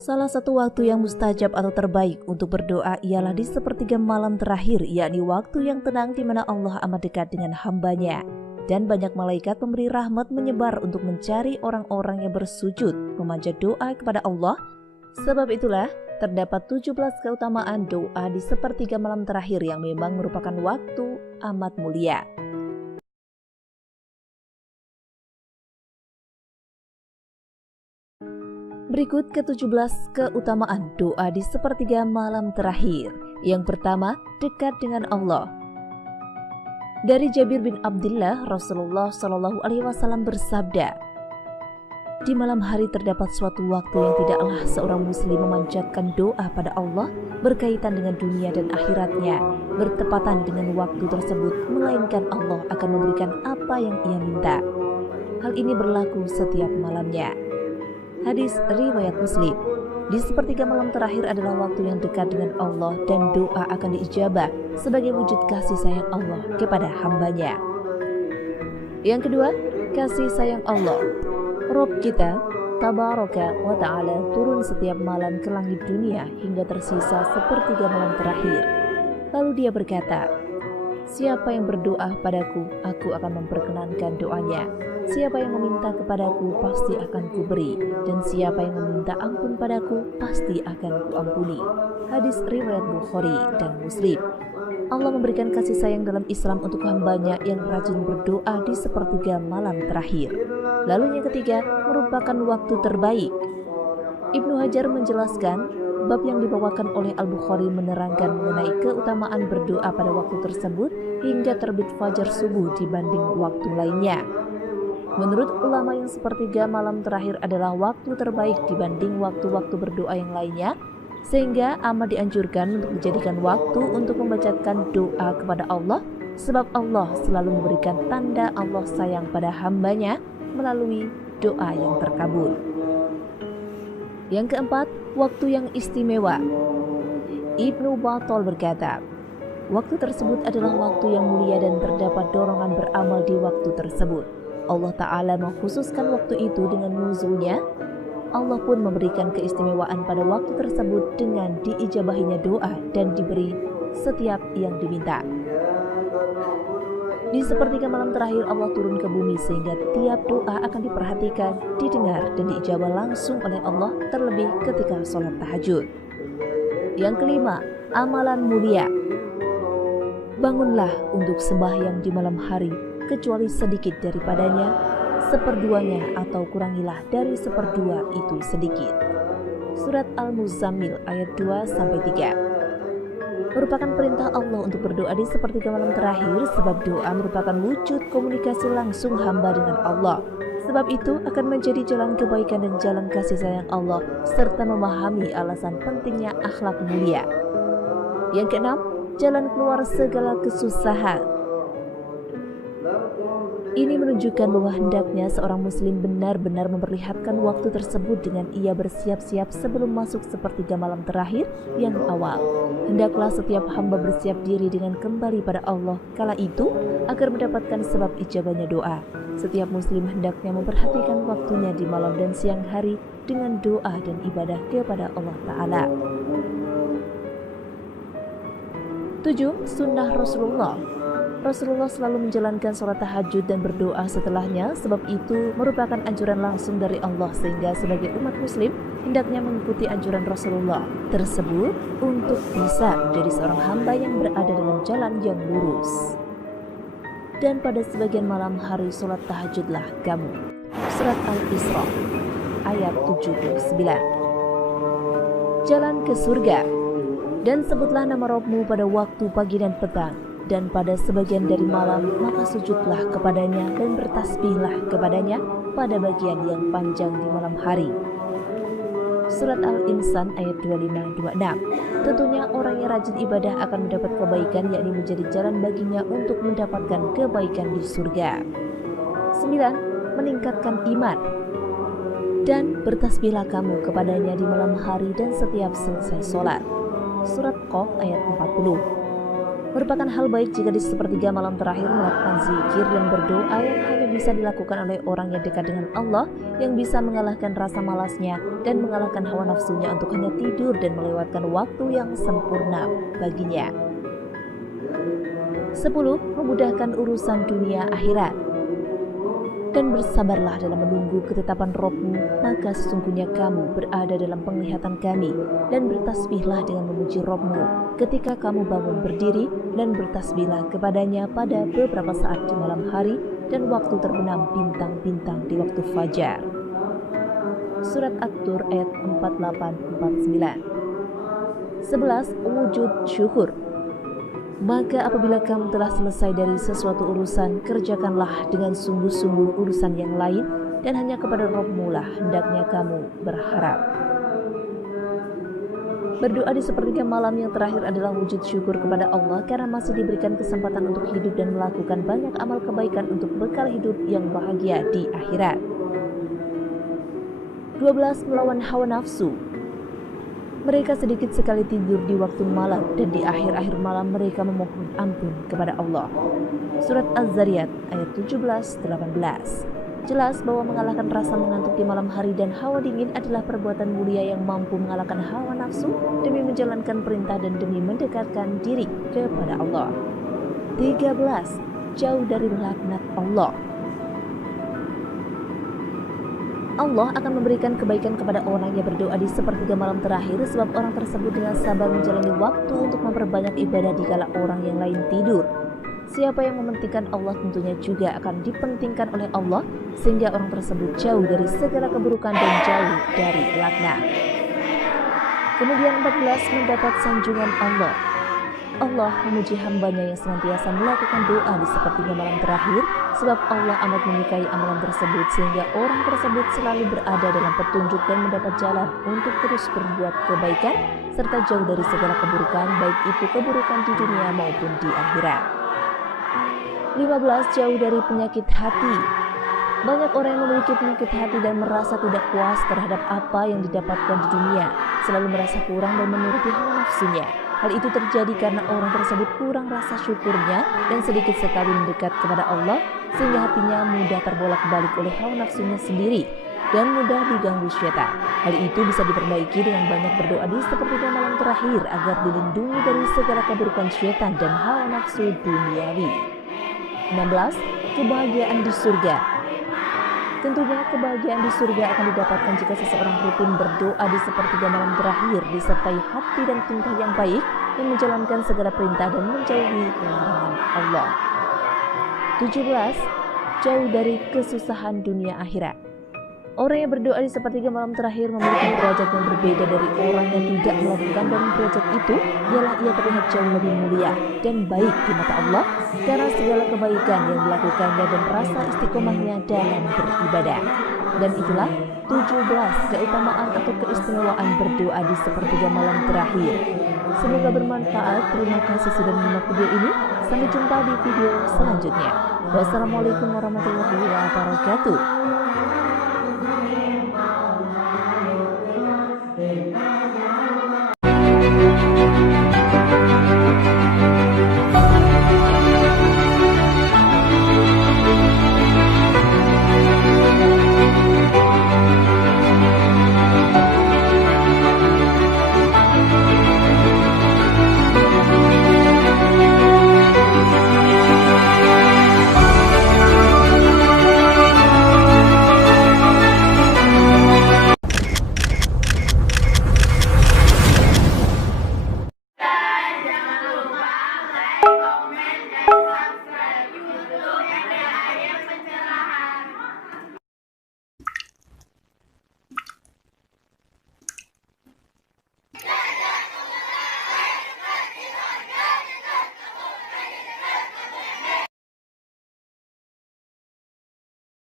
Salah satu waktu yang mustajab atau terbaik untuk berdoa ialah di sepertiga malam terakhir, yakni waktu yang tenang di mana Allah amat dekat dengan hambanya. Dan banyak malaikat pemberi rahmat menyebar untuk mencari orang-orang yang bersujud, memanjat doa kepada Allah. Sebab itulah, terdapat 17 keutamaan doa di sepertiga malam terakhir yang memang merupakan waktu amat mulia. Berikut ke-17 keutamaan doa di sepertiga malam terakhir. Yang pertama, dekat dengan Allah. Dari Jabir bin Abdullah, Rasulullah SAW bersabda, "Di malam hari terdapat suatu waktu yang tidaklah seorang muslim memanjatkan doa pada Allah berkaitan dengan dunia dan akhiratnya, bertepatan dengan waktu tersebut, melainkan Allah akan memberikan apa yang ia minta. Hal ini berlaku setiap malamnya." Hadis riwayat Muslim. Di sepertiga malam terakhir adalah waktu yang dekat dengan Allah dan doa akan diijabah sebagai wujud kasih sayang Allah kepada hambanya. Yang kedua, kasih sayang Allah. Rabb kita Tabaraka wa ta'ala turun setiap malam ke langit dunia hingga tersisa sepertiga malam terakhir. Lalu dia berkata, "Siapa yang berdoa padaku, aku akan memperkenankan doanya. Siapa yang meminta kepadaku, pasti akan kuberi. Dan siapa yang meminta ampun padaku, pasti akan kuampuni." Hadis riwayat Bukhari dan Muslim. Allah memberikan kasih sayang dalam Islam untuk hambanya yang rajin berdoa di sepertiga malam terakhir. Lalu yang ketiga, merupakan waktu terbaik. Ibnu Hajar menjelaskan, bab yang dibawakan oleh Al-Bukhari menerangkan mengenai keutamaan berdoa pada waktu tersebut hingga terbit fajar subuh dibanding waktu lainnya. Menurut ulama, yang sepertiga malam terakhir adalah waktu terbaik dibanding waktu-waktu berdoa yang lainnya, sehingga amat dianjurkan untuk dijadikan waktu untuk membacakan doa kepada Allah, sebab Allah selalu memberikan tanda Allah sayang pada hambanya melalui doa yang terkabul. Yang keempat, waktu yang istimewa. Ibnu Battal berkata, waktu tersebut adalah waktu yang mulia dan terdapat dorongan beramal di waktu tersebut. Allah Ta'ala mengkhususkan waktu itu dengan nuzulnya. Allah pun memberikan keistimewaan pada waktu tersebut dengan diijabahinya doa dan diberi setiap yang diminta. Di sepertiga malam terakhir Allah turun ke bumi sehingga tiap doa akan diperhatikan, didengar dan diijabah langsung oleh Allah, terlebih ketika sholat tahajud. Yang kelima, amalan mulia. Bangunlah untuk sembahyang di malam hari, kecuali sedikit daripadanya, seperduanya atau kurangilah dari seperdua itu sedikit. Surat Al-Muzammil ayat 2-3. Merupakan perintah Allah untuk berdoa di sepertiga malam terakhir, sebab doa merupakan wujud komunikasi langsung hamba dengan Allah. Sebab itu akan menjadi jalan kebaikan dan jalan kasih sayang Allah, serta memahami alasan pentingnya akhlak mulia. Yang keenam, jalan keluar segala kesusahan. Ini menunjukkan bahwa hendaknya seorang muslim benar-benar memperlihatkan waktu tersebut dengan ia bersiap-siap sebelum masuk sepertiga malam terakhir yang awal. Hendaklah setiap hamba bersiap diri dengan kembali pada Allah kala itu agar mendapatkan sebab ijabahnya doa. Setiap muslim hendaknya memperhatikan waktunya di malam dan siang hari dengan doa dan ibadah kepada Allah Ta'ala. 7. Sunnah Rasulullah. Rasulullah selalu menjalankan sholat tahajud dan berdoa setelahnya, sebab itu merupakan anjuran langsung dari Allah, sehingga sebagai umat muslim hendaknya mengikuti anjuran Rasulullah tersebut untuk bisa menjadi seorang hamba yang berada dalam jalan yang lurus. Dan pada sebagian malam hari sholat tahajudlah kamu. Surat Al-Isra ayat 79. Jalan ke surga. Dan sebutlah nama Rabbmu pada waktu pagi dan petang, dan pada sebagian dari malam, maka sujudlah kepadanya dan bertasbihlah kepadanya pada bagian yang panjang di malam hari. Surat Al-Insan ayat 25-26. Tentunya orang yang rajin ibadah akan mendapat kebaikan, yakni menjadi jalan baginya untuk mendapatkan kebaikan di surga. 9. Meningkatkan iman. Dan bertasbihlah kamu kepadanya di malam hari dan setiap selesai sholat. Surat Qaf ayat 40. Merupakan hal baik jika di sepertiga malam terakhir melakukan zikir dan berdoa yang hanya bisa dilakukan oleh orang yang dekat dengan Allah, yang bisa mengalahkan rasa malasnya dan mengalahkan hawa nafsunya untuk hanya tidur dan melewatkan waktu yang sempurna baginya. 10. Memudahkan urusan dunia akhirat. Dan bersabarlah dalam menunggu ketetapan Rabb-Mu, maka sesungguhnya kamu berada dalam penglihatan kami, dan bertasbihlah dengan memuji Rabb-Mu ketika kamu bangun berdiri, dan bertasbihlah kepadanya pada beberapa saat di malam hari dan waktu terbenam bintang-bintang di waktu fajar. Surat At-Tur ayat 48-49. 11. Wujud syukur. Maka apabila kamu telah selesai dari sesuatu urusan, kerjakanlah dengan sungguh-sungguh urusan yang lain, dan hanya kepada Rabb-Mu lah hendaknya kamu berharap. Berdoa di sepertiga malam yang terakhir adalah wujud syukur kepada Allah karena masih diberikan kesempatan untuk hidup dan melakukan banyak amal kebaikan untuk bekal hidup yang bahagia di akhirat. 12. Melawan hawa nafsu. Mereka sedikit sekali tidur di waktu malam, dan di akhir-akhir malam mereka memohon ampun kepada Allah. Surat Az-Zariyat ayat 17-18. Jelas bahwa mengalahkan rasa mengantuk di malam hari dan hawa dingin adalah perbuatan mulia yang mampu mengalahkan hawa nafsu demi menjalankan perintah dan demi mendekatkan diri kepada Allah. 13. Jauh dari laknat Allah. Allah akan memberikan kebaikan kepada orang yang berdoa di sepertiga malam terakhir, sebab orang tersebut dengan sabar menjalani waktu untuk memperbanyak ibadah dikala orang yang lain tidur. Siapa yang mementingkan Allah tentunya juga akan dipentingkan oleh Allah, sehingga orang tersebut jauh dari segala keburukan dan jauh dari laknat. Kemudian 14. Mendapat sanjungan Allah. Allah memuji hambanya yang senantiasa melakukan doa di sepertiga malam terakhir, sebab Allah amat menyukai amalan tersebut, sehingga orang tersebut selalu berada dalam petunjuk dan mendapat jalan untuk terus berbuat kebaikan serta jauh dari segala keburukan, baik itu keburukan di dunia maupun di akhirat. 15. Jauh dari penyakit hati. Banyak orang yang memiliki penyakit hati dan merasa tidak puas terhadap apa yang didapatkan di dunia, selalu merasa kurang dan menuruti hawa nafsunya. Hal itu terjadi karena orang tersebut kurang rasa syukurnya dan sedikit sekali mendekat kepada Allah, sehingga hatinya mudah terbolak-balik oleh hawa nafsunya sendiri dan mudah diganggu syaitan. Hal itu bisa diperbaiki dengan banyak berdoa di sepertiga malam terakhir agar dilindungi dari segala keburukan syaitan dan hawa nafsu duniawi. 16. Kebahagiaan di surga. Tentunya kebahagiaan di surga akan didapatkan jika seseorang rutin berdoa di sepertiga malam terakhir, disertai hati dan tingkah yang baik, dan menjalankan segala perintah dan menjauhi larangan Allah. 17. Jauh dari kesusahan dunia akhirat. Orang yang berdoa di sepertiga malam terakhir memiliki derajat yang berbeda dari orang yang tidak melakukan, dan derajat itu ialah ia terlihat jauh lebih mulia dan baik di mata Allah karena segala kebaikan yang dilakukannya dan rasa istiqomahnya dalam beribadah. Dan itulah 17 keutamaan atau keistimewaan berdoa di sepertiga malam terakhir. Semoga bermanfaat. Terima kasih sudah menyimak video ini. Sampai jumpa di video selanjutnya. Wassalamualaikum warahmatullahi wabarakatuh.